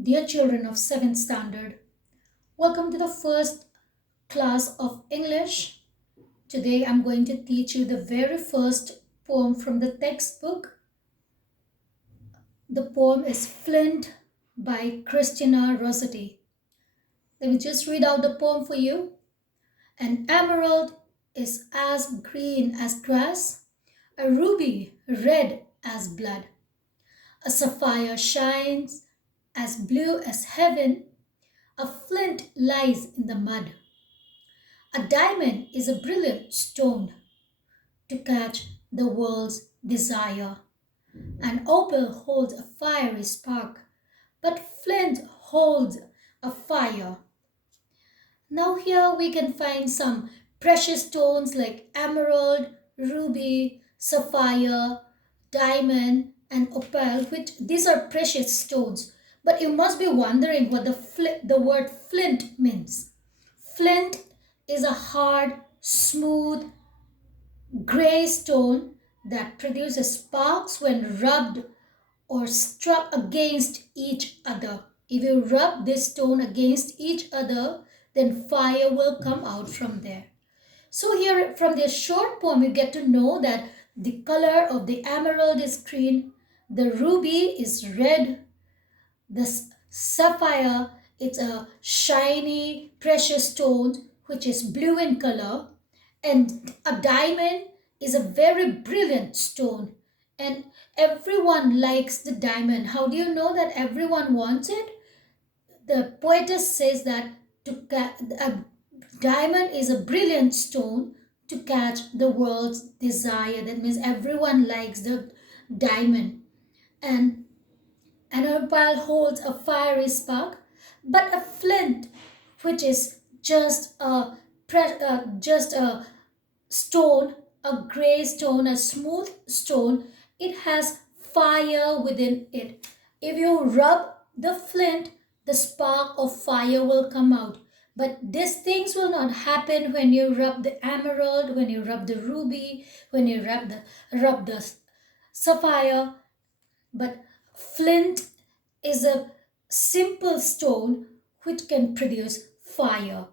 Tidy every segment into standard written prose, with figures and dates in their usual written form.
Dear children of 7th standard, welcome to the first class of English. Today I'm going to teach you the very first poem from the textbook. The poem is Flint by Christina Rossetti. Let me just read out the poem for you. An emerald is as green as grass, a ruby red as blood. A sapphire shines as blue as heaven, a flint lies in the mud. A diamond is a brilliant stone to catch the world's desire. An opal holds a fiery spark, but flint holds a fire. Now here we can find some precious stones like emerald, ruby, sapphire, diamond, and opal, which these are precious stones. But you must be wondering what the word flint means. Flint is a hard, smooth, gray stone that produces sparks when rubbed or struck against each other. If you rub this stone against each other, then fire will come out from there. So here from this short poem you get to know that the color of the emerald is green, the ruby is red, the sapphire it's a shiny precious stone which is blue in color, and a diamond is a very brilliant stone, and everyone likes the diamond. How do you know that everyone wants it? The poetess says that a diamond is a brilliant stone to catch the world's desire. That means everyone likes the diamond. And an opal holds a fiery spark, but a flint, which is just a stone, a gray stone, a smooth stone, it has fire within it. If you rub the flint, the spark of fire will come out. But these things will not happen when you rub the emerald, when you rub the ruby, when you rub the sapphire. But flint is a simple stone which can produce fire.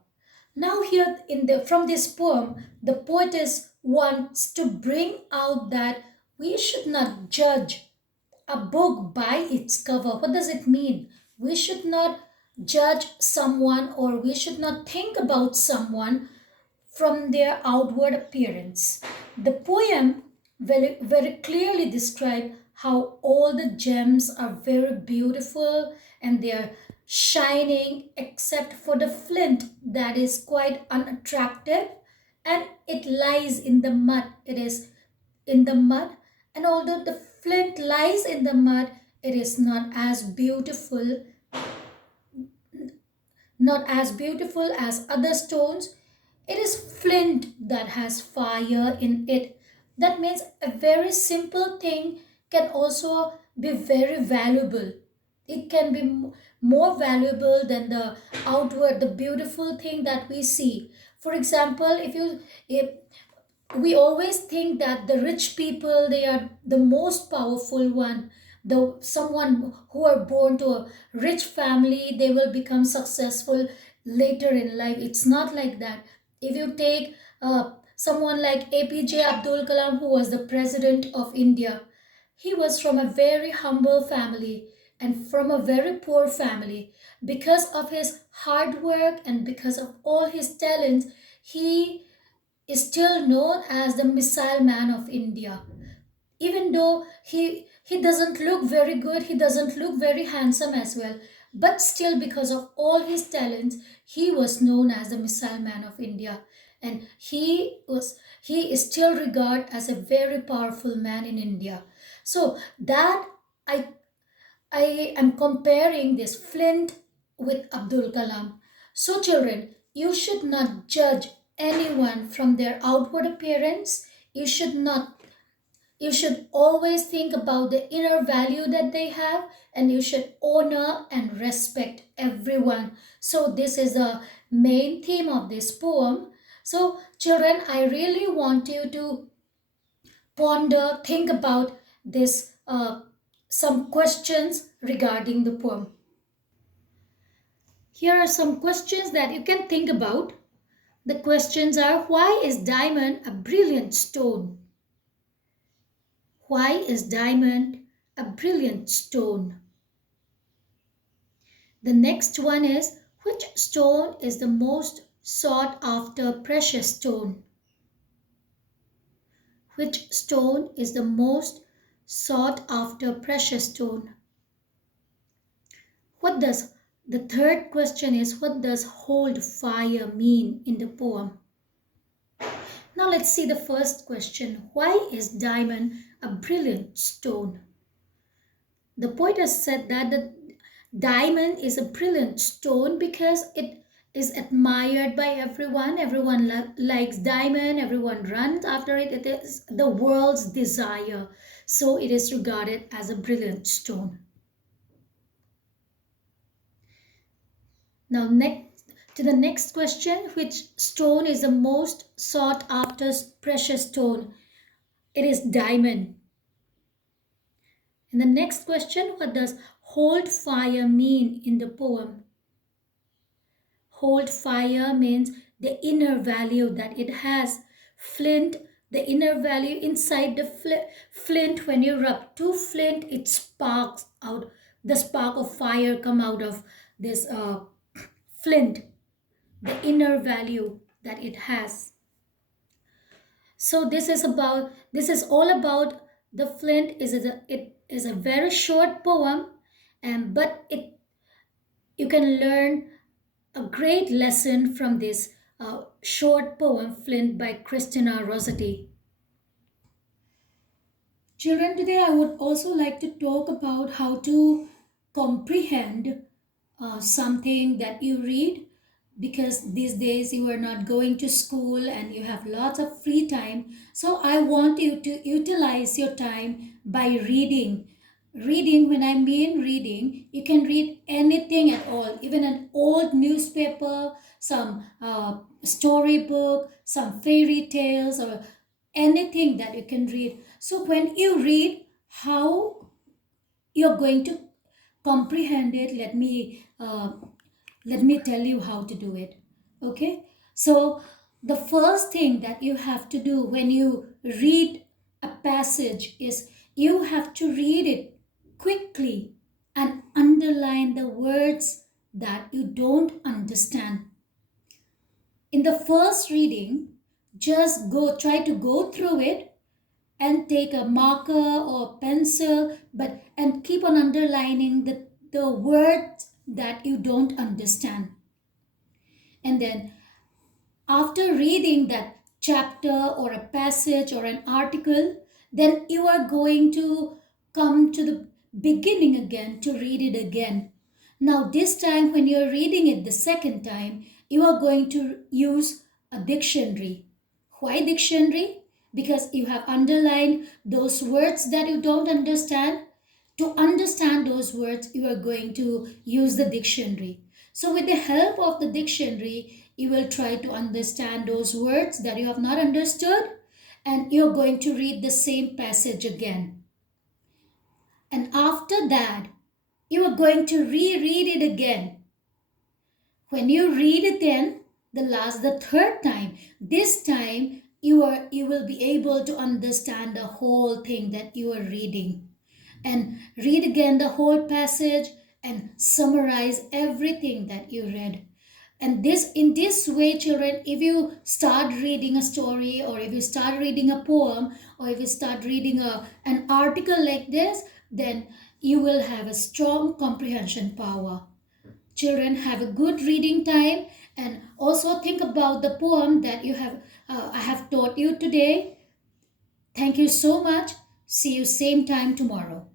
Now here in the from this poem, the poetess wants to bring out that we should not judge a book by its cover. What does it mean? We should not judge someone or we should not think about someone from their outward appearance. The poem very clearly describes how all the gems are very beautiful and they are shining except for the flint that is quite unattractive and it lies in the mud. It is in the mud, and although the flint lies in the mud, it is not as beautiful as other stones. It is flint that has fire in it. That means a very simple thing can also be very valuable. It can be more valuable than the outward, the beautiful thing that we see. For example, if we always think that the rich people they are the most powerful one, the someone who are born to a rich family they will become successful later in life. It's not like that. If you take someone like APJ Abdul Kalam, who was the president of India, he was from a very humble family and from a very poor family. Because of his hard work and because of all his talents, he is still known as the missile man of India. Even though he doesn't look very good, he doesn't look very handsome as well, but still because of all his talents, he was known as the missile man of India, and he is still regarded as a very powerful man in India. So that I I am comparing this flint with Abdul Kalam. So, children, you should not judge anyone from their outward appearance. You should not. You should always think about the inner value that they have, and you should honor and respect everyone. So, this is the main theme of this poem. So, children, I really want you to ponder, think about this, some questions regarding the poem. Here are some questions that you can think about. The questions are: why is diamond a brilliant stone? Why is diamond a brilliant stone? The next one is: which stone is the most sought after precious stone? Which stone is the most sought after precious stone? What does the third question is: what does hold fire mean in the poem? Now let's see the first question. Why is diamond a brilliant stone? The poet has said that the diamond is a brilliant stone because it is admired by everyone. Everyone likes diamond, everyone runs after it. It is the world's desire. So it is regarded as a brilliant stone. Now next to the next question, which stone is the most sought after precious stone? It is diamond. And the next question, what does hold fire mean in the poem? Hold fire means the inner value that it has. Flint, the inner value inside the flint, when you rub two flint, it sparks out. The spark of fire come out of this flint, the inner value that it has. So this is all about the flint. It is a very short poem, and but it you can learn a great lesson from this short poem Flint by Christina Rossetti. Children, today I would also like to talk about how to comprehend something that you read, because these days you are not going to school and you have lots of free time. So I want you to utilize your time by reading. Reading, when I mean reading, you can read anything at all, even an old newspaper, some storybook, some fairy tales, or anything that you can read. So when you read, how you're going to comprehend it, let me tell you how to do it. Okay, so the first thing that you have to do when you read a passage is you have to read it quickly and underline the words that you don't understand. In the first reading, just go try to go through it and take a marker or pencil, but and keep on underlining the words that you don't understand. And then after reading that chapter or a passage or an article, then you are going to come to the beginning again to read it again. Now, this time when you're reading it the second time, you are going to use a dictionary. Why dictionary? Because you have underlined those words that you don't understand. To understand those words, you are going to use the dictionary. So, with the help of the dictionary, you will try to understand those words that you have not understood, and you're going to read the same passage again. And after that, you are going to reread it again. When you read it then, the third time, this time you will be able to understand the whole thing that you are reading. And read again the whole passage and summarize everything that you read. And this in this way, children, if you start reading a story, or if you start reading a poem, or if you start reading an article like this, then you will have a strong comprehension power. Children, have a good reading time, and also think about the poem that I have taught you today. Thank you so much. See you same time tomorrow.